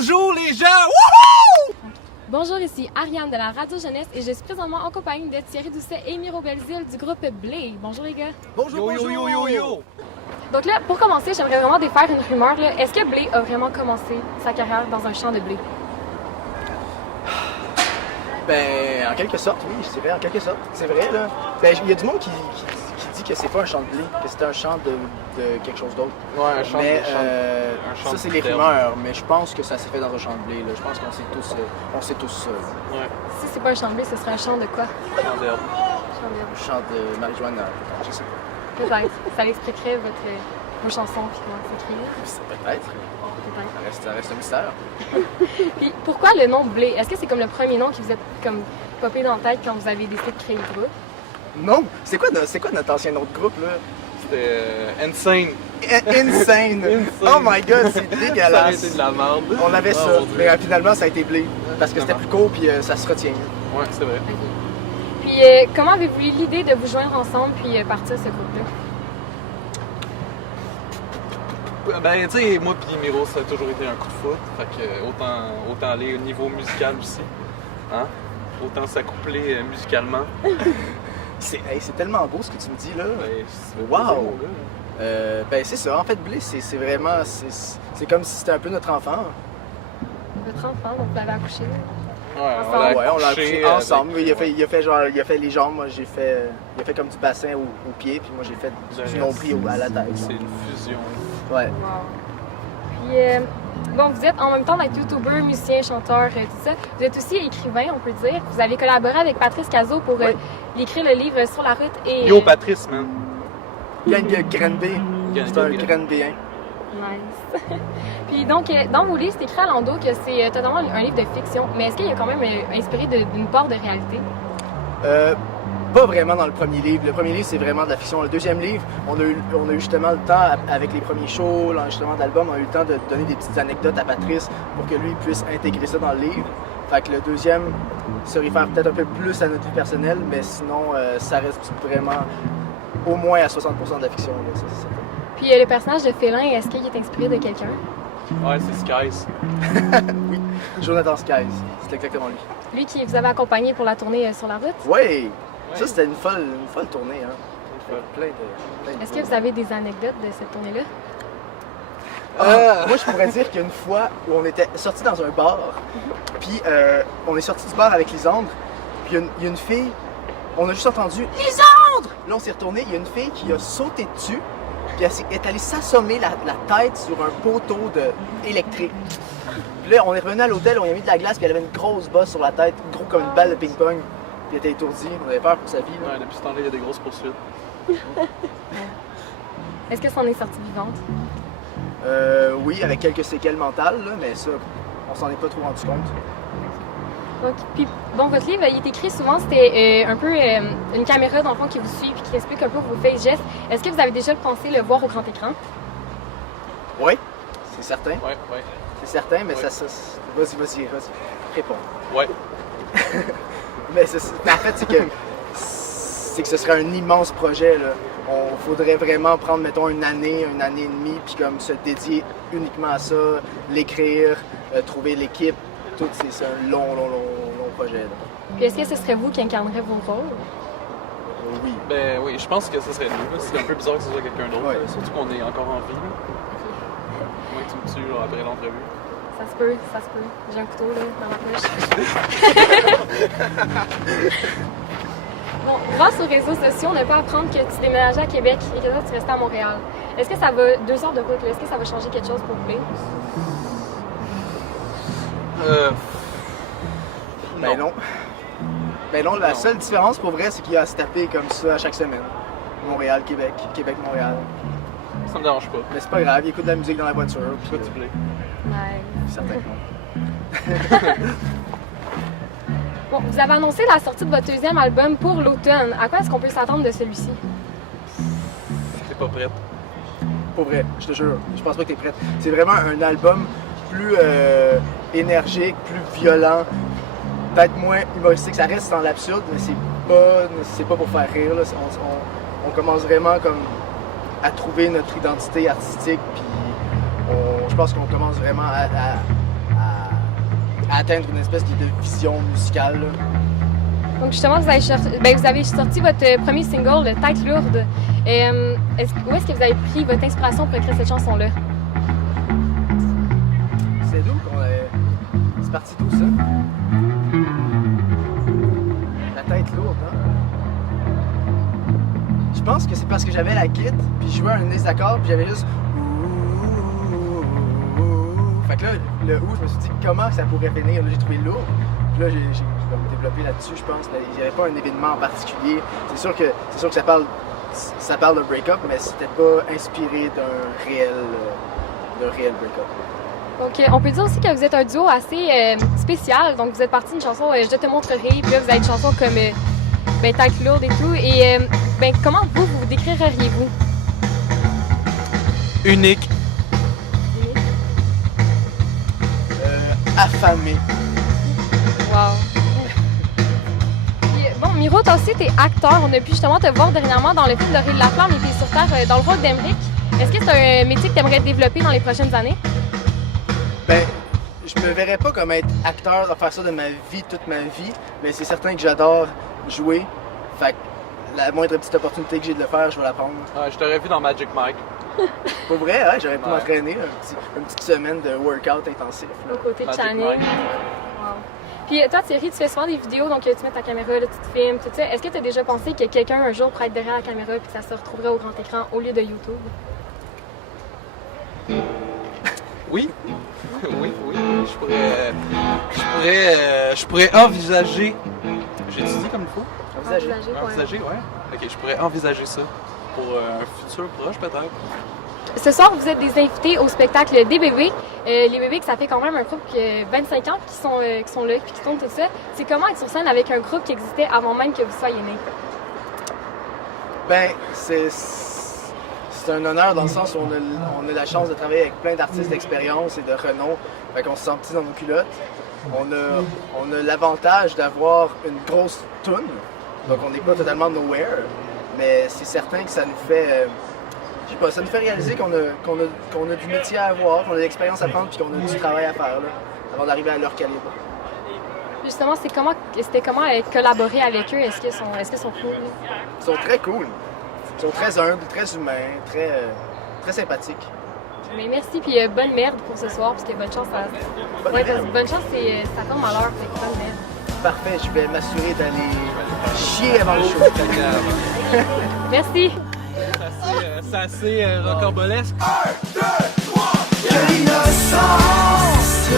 Bonjour les gens! Wouhou! Bonjour, ici Ariane de la Radio Jeunesse et je suis présentement en compagnie de Thierry Doucet et Miro Belzile du groupe Blé. Bonjour les gars. Bonjour, yo! Donc là, pour commencer, j'aimerais vraiment défaire une rumeur. Est-ce que Blé a vraiment commencé sa carrière dans un champ de blé? Ben, en quelque sorte, oui, je dirais, en quelque sorte. C'est vrai, là. Ben, il y a du monde qui dit que c'est pas un champ de blé, que c'est un champ de quelque chose d'autre. Ouais, un champ Mais, un champ ça, c'est les rumeurs, mais je pense que ça s'est fait dans un champ de blé, là. Je pense qu'on sait tous ça. Ouais, Si c'est pas un champ de blé, ce serait un champ de quoi? champ d'herbe. Champ d'herbe. Un champ de marijuana, je sais pas. Peut-être. Ça expliquerait vos chansons puis comment s'écrire. Peut-être. Peut-être. Ça reste un mystère. Puis pourquoi le nom Blé? Est-ce que c'est comme le premier nom qui vous a comme popé dans la tête quand vous avez décidé de créer le groupe? Non, c'est quoi notre ancien nom de groupe, là? C'était Insane. Insane! Oh my god, c'est Ça a dégueulasse! été de la merde. On avait ça, mon Dieu. mais finalement, ça a été blé. Parce que c'était plus court, puis ça se retient. Ouais, c'est vrai. Ok. Puis comment avez-vous eu l'idée de vous joindre ensemble puis partir ce groupe-là? Ben, tu sais, moi pis Miro, ça a toujours été un coup de foot. Fait que autant aller au niveau musical aussi. Hein? Autant s'accoupler musicalement. C'est tellement beau ce que tu me dis, là. Ben, c'est Wow! plaisir, mon gars. Ben c'est ça, en fait, Blé, c'est vraiment, c'est comme si c'était un peu notre enfant. Votre enfant, donc vous l'avez accouché. Ouais, Ensemble. Ouais, on l'a accouché avec- ensemble. Il a fait les jambes, moi il a fait comme du bassin au pied, puis moi j'ai fait du nombril à la tête. C'est une fusion. Ouais. Wow. Puis bon, vous êtes en même temps d'être youtubeur, musicien, chanteur, tout ça. Vous êtes aussi écrivain, on peut dire. Vous avez collaboré avec Patrice Cazot pour Oui. écrire le livre Sur la route et. Yo, Patrice, man. Gang Graine B. C'est un Gang. Graine B1. Nice. Puis donc, dans vos livres, c'est écrit à l'endos que c'est totalement un livre de fiction. Mais est-ce qu'il y a quand même inspiré d'une part de réalité? Pas vraiment dans le premier livre. Le premier livre, c'est vraiment de la fiction. Le deuxième livre, on a eu justement le temps, avec les premiers shows, l'enregistrement d'albums, on a eu le temps de donner des petites anecdotes à Patrice pour que lui puisse intégrer ça dans le livre. Fait que le deuxième se réfère peut-être un peu plus à notre vie personnelle, mais sinon, ça reste vraiment au moins à 60% de la fiction. Là, ça, c'est certain. Puis le personnage de Félin, est-ce qu'il est inspiré de quelqu'un? Ouais, c'est Skies. Oui, Jonathan Skies, c'est exactement lui. Lui qui vous avait accompagné pour la tournée Sur la route? Ouais! Ça, c'était une folle tournée. Hein. Plein de Est-ce que vous avez des anecdotes de cette tournée-là? Moi, je pourrais dire qu'il y a une fois où on était sortis dans un bar, puis on est sorti du bar avec Lisandre, puis il y a une fille, on a juste entendu « Lisandre! » Là, on s'est retourné, il y a une fille qui a sauté dessus, puis elle est allée s'assommer la tête sur un poteau électrique. Puis là, on est revenu à l'hôtel, on lui a mis de la glace, puis elle avait une grosse bosse sur la tête, gros comme une balle de ping-pong. Puis elle était étourdie, on avait peur pour sa vie. Là. Ouais, depuis ce temps-là, il y a des grosses poursuites. Est-ce que ça en est sorti vivante? Oui, avec quelques séquelles mentales, là, mais ça, on s'en est pas trop rendu compte. Donc, puis, bon, votre livre, il est écrit souvent, c'était un peu une caméra d'enfant qui vous suit puis qui explique un peu vos faits et gestes. Est-ce que vous avez déjà pensé le voir au grand écran? Oui, c'est certain. Ouais. C'est certain, mais Ouais. ça vas-y, réponds. Ouais. Mais en fait, c'est que ce serait un immense projet, là. On faudrait vraiment prendre, mettons, une année et demie, puis comme se dédier uniquement à ça, l'écrire, trouver l'équipe, tout, c'est un long projet, là. Puis est-ce que ce serait vous qui incarnerez vos rôles? Oui. Ben oui, je pense que ce serait nous. là. C'est un peu bizarre que ce soit quelqu'un d'autre. Ouais. là. Surtout qu'on est encore en vie. là. Moi, tu me tues là, après l'entrevue. Ça se peut. J'ai un couteau là, dans ma poche. Bon, grâce aux réseaux sociaux, on a pu apprendre que tu déménageais à Québec et que là, tu restais à Montréal. Est-ce que ça va, 2 heures de route, là, est-ce que ça va changer quelque chose pour vous? Ben non. Ben non, la seule différence pour vrai, c'est qu'il y a à se taper comme ça à chaque semaine. Montréal, Québec, Québec, Montréal. Ça me dérange pas. Mais c'est pas grave, il écoute de la musique dans la voiture. Toi, tu plais. Nice. Certainement. Bon, vous avez annoncé la sortie de votre deuxième album pour l'automne. À quoi est-ce qu'on peut s'attendre de celui-ci? T'es pas prête. Pour vrai, je te jure, je pense pas que t'es prête. C'est vraiment un album plus énergique, plus violent, peut-être moins humoristique. Ça reste dans l'absurde, mais c'est pas pour faire rire. Là. On commence vraiment comme à trouver notre identité artistique, puis je pense qu'on commence vraiment à atteindre une espèce de vision musicale. Là. Donc justement, vous avez sorti votre premier single, le Tête lourde. Où est-ce que vous avez pris votre inspiration pour écrire cette chanson-là? C'est d'où qu'on avait... C'est parti d'où ça? La tête lourde, hein? Je pense que c'est parce que j'avais la kit, puis je jouais un liste d'accords, puis j'avais juste... Fait que là, le ou, je me suis dit comment ça pourrait finir. Là, j'ai trouvé lourd. Puis là, j'ai développé là-dessus, je pense. Il n'y avait pas un événement en particulier. C'est sûr que ça parle d'un break-up, mais c'était pas inspiré d'un réel break-up. Donc, on peut dire aussi que vous êtes un duo assez spécial. Donc, vous êtes parti d'une chanson Je te montrerai, puis là, vous avez une chanson comme Tête lourde et tout. Et comment vous décririez-vous? Unique. Affamé. Wow. Puis, bon, Miro, toi aussi, t'es acteur. On a pu justement te voir dernièrement dans le film L'Oreille de la Flamme et t'es sur Terre dans le rôle d'Emeric. Est-ce que c'est un métier que t'aimerais développer dans les prochaines années? Ben, je me verrais pas comme être acteur, à faire ça de ma vie, toute ma vie, mais c'est certain que j'adore jouer. Fait que la moindre petite opportunité que j'ai de le faire, je vais la prendre. Je t'aurais vu dans Magic Mike. Pas vrai, hein? J'aurais pu m'entraîner une petite semaine de workout intensif. Au côté de Magic Channing. Mike. Wow. Puis toi, Thierry, tu fais souvent des vidéos, donc tu mets ta caméra, là, tu te filmes, tout ça. Est-ce que tu as déjà pensé que quelqu'un un jour pourrait être derrière la caméra et que ça se retrouverait au grand écran au lieu de YouTube? Oui. Oui. Je pourrais envisager. J'ai dit comme il faut? Envisager, ouais. Ok, je pourrais envisager ça pour un futur proche peut-être. Ce soir, vous êtes des invités au spectacle des bébés. Les bébés, ça fait quand même un groupe qui 25 ans qui sont là et qui tournent tout ça. C'est comment être sur scène avec un groupe qui existait avant même que vous soyez nés? Ben, c'est un honneur dans le sens où on a la chance de travailler avec plein d'artistes d'expérience et de renom. Fait qu'on se sent petit dans nos culottes. On a l'avantage d'avoir une grosse toune. Donc on n'est pas totalement nowhere. Mais c'est certain que ça nous fait... je sais pas, ça nous fait réaliser qu'on a du métier à avoir, qu'on a de l'expérience à prendre puis qu'on a du travail à faire là, avant d'arriver à leur calibre. Justement, c'était comment collaborer avec eux? Est-ce qu'ils sont cool? Ils sont très cool. Ils sont très humbles, très humains, très sympathiques. Mais merci, puis bonne merde pour ce soir, parce que bonne chance, bonne chance, ça tombe à l'heure, fait bonne merde. Parfait, je vais m'assurer d'aller chier avant le show. Merci. C'est assez rocambolesque. 1, 2, 3, que l'innocence